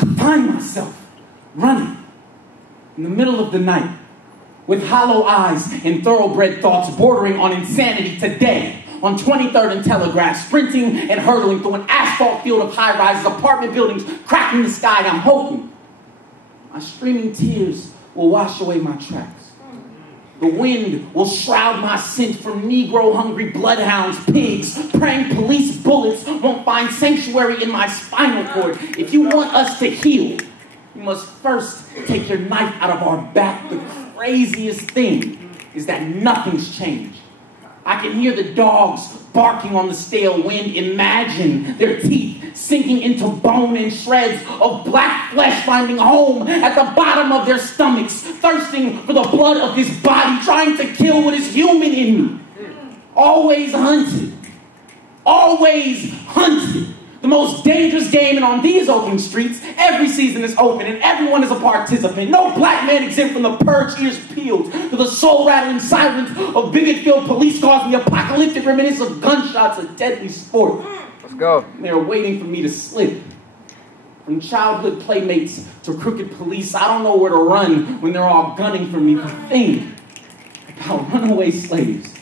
I find myself running in the middle of the night with hollow eyes and thoroughbred thoughts bordering on insanity today on 23rd and Telegraph, sprinting and hurtling through an asphalt field of high-rises, apartment buildings cracking the sky. I'm hoping my streaming tears will wash away my tracks. The wind will shroud my scent from Negro-hungry bloodhounds, pigs, praying police bullets won't find sanctuary in my spinal cord. If you want us to heal, you must first take your knife out of our back. The craziest thing is that nothing's changed. I can hear the dogs barking on the stale wind. Imagine their teeth sinking into bone and shreds of black flesh finding home at the bottom of their stomachs, thirsting for the blood of this body, trying to kill what is human in me. Always hunted. Always hunted. The most dangerous game, and on these open streets, every season is open and everyone is a participant. No black man exempt from the purge, ears peeled to the soul-rattling sirens of bigot-filled police cars and the apocalyptic reminiscence of gunshots, a deadly sport. Let's go. They're waiting for me to slip. From childhood playmates to crooked police, I don't know where to run when they're all gunning for me. The thing about runaway slaves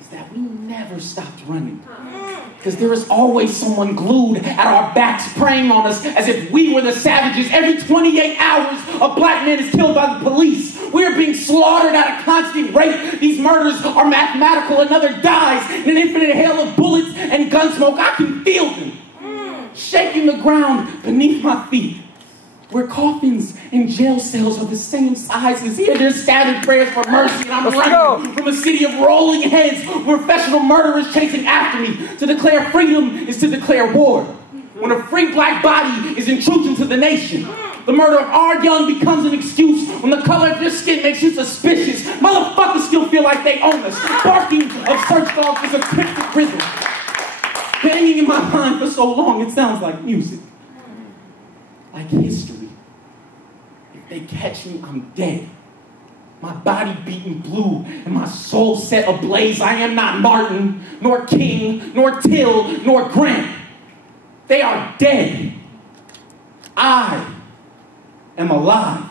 is that we never stopped running. Because there is always someone glued at our backs preying on us as if we were the savages. Every 28 hours, a black man is killed by the police. We are being slaughtered at a constant rate. These murders are mathematical. Another dies in an infinite hail of bullets and gun smoke. I can feel them shaking the ground beneath my feet. Where coffins and jail cells are the same size as here. There's scattered prayers for mercy, and I'm running from a city of rolling heads, professional murderers chasing after me. To declare freedom is to declare war. When a free black body is intrusion to the nation, the murder of our young becomes an excuse. When the color of your skin makes you suspicious, motherfuckers still feel like they own us. Barking of search dogs is a cryptic rhythm. Banging in my mind for so long, it sounds like music. Like history. If they catch me, I'm dead. My body beaten blue and my soul set ablaze. I am not Martin, nor King, nor Till, nor Grant. They are dead. I am alive.